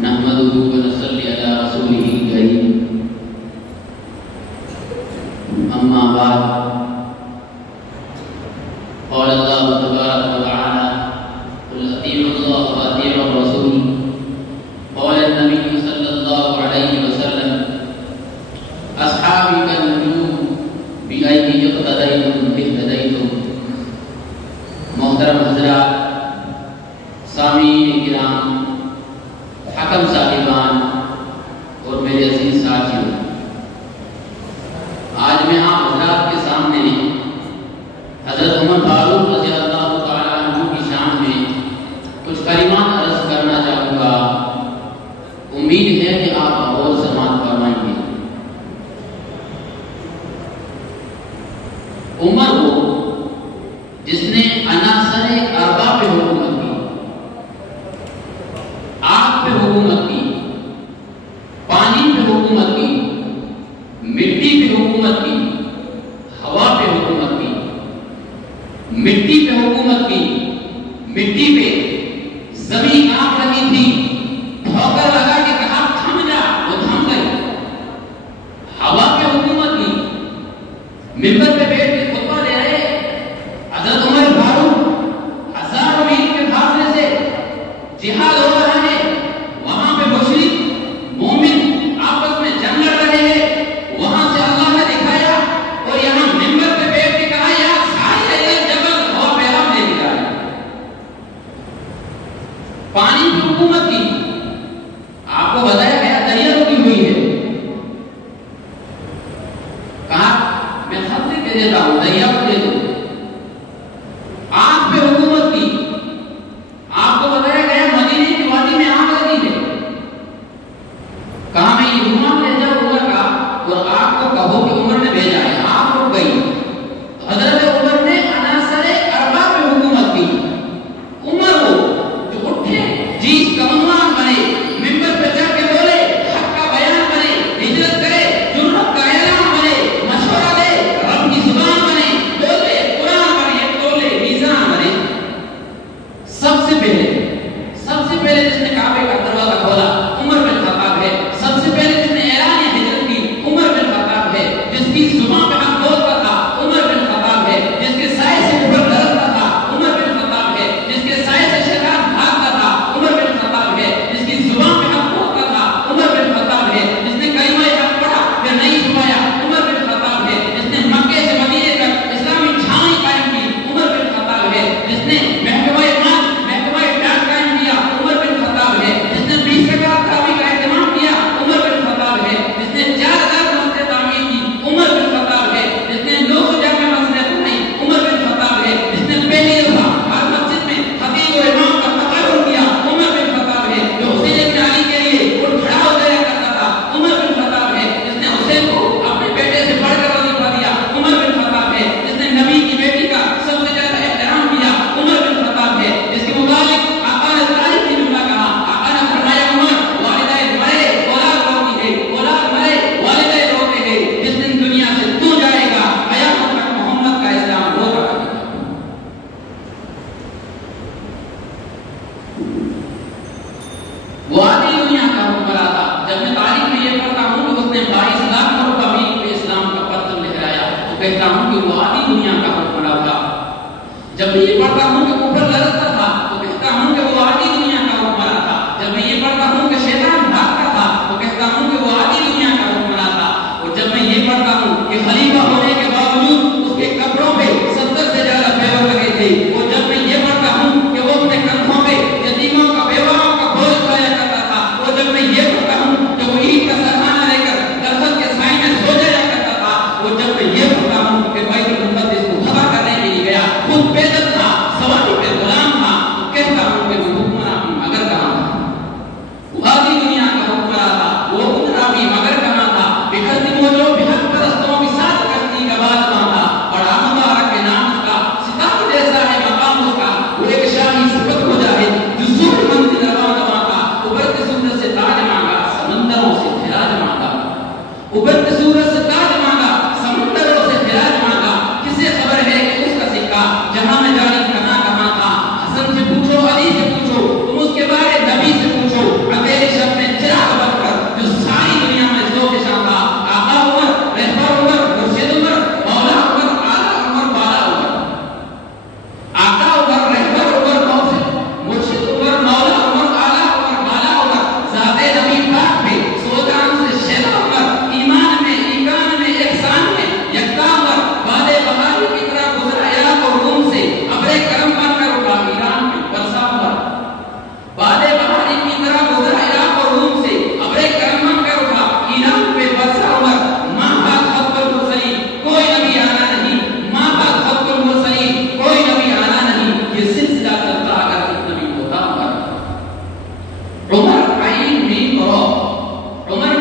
نحمده ونصلي على رسوله الكريم أما بعد قال الله تبارك وتعالى قل أطيعوا الله وأطيعوا الرسول قال النبي صلى الله عليه وسلم أصحابي كالنجوم بأيدي اقتديتم اهتديتم. محترم حضرات، سامعین کرام، حکم صاحبان اور میرے عزیز ساتھیوں، آج میں آپ حضرات کے سامنے حضرت عمر فاروق رضی اللہ تعالیٰ عنہ کی شان میں کچھ کلمات عرض کرنا چاہوں گا. امید ہے کہ آپ غور سماعت فرمائیں گے. عمر وہ جس نے عناصر اربع پہ حکومت کی، آگ پہ حکومت کی، پانی پہ حکومت کی، مٹی پہ حکومت کی، ہوا پہ حکومت کی. مٹی پہ حکومت کی، مٹی پہ زمین کانپ رہی تھی، ٹھوکر لگا کے کہا تھم جا، وہ تھم گئی. ہوا پہ حکومت کی، منبر پہ بیٹھ کے خطبہ دے رہے حضرت عمر فاروق، 1000 میل کے فاصلے سے جہاد ہو رہا ہے، وہاں پہ مشرک مومن آپس میں جنگ لڑ رہے ہیں. وہاں سے اللہ نے دکھایا اور یہاں منبر پہ بیٹھ کے کہا یا سارے جبل ہوا پہ ہم لے کے جائیں. پانی کی حکومت کی، آپ کو بتایا گیا دریا رکی ہوئی ہے. کہا میں خط لے کے دیتا ہوں، دریا کو دے دو. آگ پہ حکومت کی، آپ کو بتایا گیا مدینے کی وادی میں آگ لگی ہے. کہا میں یہ رومال لے جاؤں عمر کا اور آگ کو کہو کہ عمر نے بھیجا ہے. آگ رک گئی تو حضرت عمر نے عناصر اربع پہ حکومت کی. عمر وہ جو اٹھے، جیس کا عنوان بنے، منبر پہ چڑھ کے بولے، حق کا بیان بنے، ہجرت کرے، جرأت کا اعلان بنے، مشورہ دے، رب کی زبان بنے، بولے قرآن بنے، تولے میزان بنے. سب سے پہلے جس نے کعبے کا دروازہ کھولا عمر بن خطاب ہے. سب سے پہلے جس نے اعلان ہجرت کی عمر بن خطاب ہے. جس کی زبان پہ حق بولتا تھا عمر بن خطاب ہے. جس کے سائے سے اوپر درختا تھا عمر بن خطاب ہے. جس کے سائے سے شیطان بھاگتا تھا عمر بن خطاب ہے. جس کی زبان پہ حق بولتا تھا عمر بن خطاب ہے. جس نے کلمہ حق پڑھا پھر نہیں چھپایا عمر بن خطاب ہے. جس نے مکے سے مدینے تک اسلامی چھاؤں قائم کی عمر بن خطاب ہے. جس نے محکمہ ایمان، محکمہ ڈاک قائم کیا عمر بن خطاب ہے. جس نے 20 رکعت تراویح کا اہتمام کیا عمر بن خطاب ہے. جس نے 4000 مسجد تعمیر کی عمر بن خطاب ہے. جس نے 900 جامع مسجد بنائی عمر بن خطاب ہے. جس نے پہلی دفعہ ہر مسجد میں خطیب اور امام کا تقرر کیا عمر بن خطاب ہے. جو حسین ابن علی کے لیے اٹھ کھڑا ہو جایا کرتا تھا عمر بن خطاب ہے. جس نے حسین کو اپنے بیٹے سے بڑھ کر وظیفہ دیا عمر بن خطاب ہے. جس نے نبی کی بیٹی کا سب سے زیادہ احترام کیا عمر بن خطاب ہے. جس کے متعلق آقا نے تعریف کی جملہ کہا. آقا نے فرمایا عمر والدہ مرے اولاد روتی ہے، اولاد مرے والدہ روتے ہیں. جس دن دنیا سے تو جائے گا قیامت تک محمد کا اسلام رو رہا ہے. وہ آدھی دنیا کا حکمراں تھا. جب میں تاریخ میں یہ پڑھتا ہوں کہ اس نے 22 لاکھ مرتبہ بھی اسلام کا پتھر لہرایا تو کہتا ہوں کہ وہ آدھی دنیا کا حکمراں تھا. جب میں یہ پڑھتا ہوں کہ اوپر لرزتا تھا تو کہتا ہوں کہ وہ آدھی دنیا کا حکمراں تھا. جب میں یہ پڑھتا ہوں کہ شیطان بھاگتا تھا تو کہتا ہوں کہ وہ آدھی دنیا کا حکمراں تھا. اور جب میں یہ پڑھتا ہوں کہ خلیفہ ہونے کے باوجود اس کے کپڑوں پہ 70 سے زیادہ پیور لگے تھے. اور جب میں یہ پڑھتا ہوں کہ وہ اپنے کندھوں پہ یتیموں کا بیواؤں کا بوجھ اٹھایا کرتا تھا. اور جب میں یہ پڑھتا ہوں کہ وہ عید کا سرحانہ لے کر درخت کے سائے میں سو جایا کرتا تھا. اور جب میں یہ پڑھتا ہوں کہ بیت المقدس کو فتح کرنے کے لیے گیا، خود پیدل تھا، سواری پہ غلام تھا، تو کہتا ہوں کہ وہ حکمراں بھی مگر کہاں تھا. وہ آدھی دنیا کا حکمراں تھا، وہ حکمراں بھی مگر کہاں تھا. بکھرتی موجوں بحق پرستوں کی ساتھ کرتی کا بادشاہ تھا. اور مبارک کے نام کا ستارہ جیسا ہے مقام اس کا. وہ ایک شاہی صفت ہو جائے جو زور منزل رواں رواں تھا. ابھرتے سورج سے تاج مانگا، سمندروں سے خراج مانگا. ابھرتے سورج سے تاج مانگا، سمندروں سے خراج مانگا. کسے خبر ہے کہ اس کا سکہ جہاں میں جاری کہاں کہاں تھا. حسن سے پوچھو، علی سے پوچھو، تم اس کے بارے نبی سے پوچھو. اکیلے شب عمر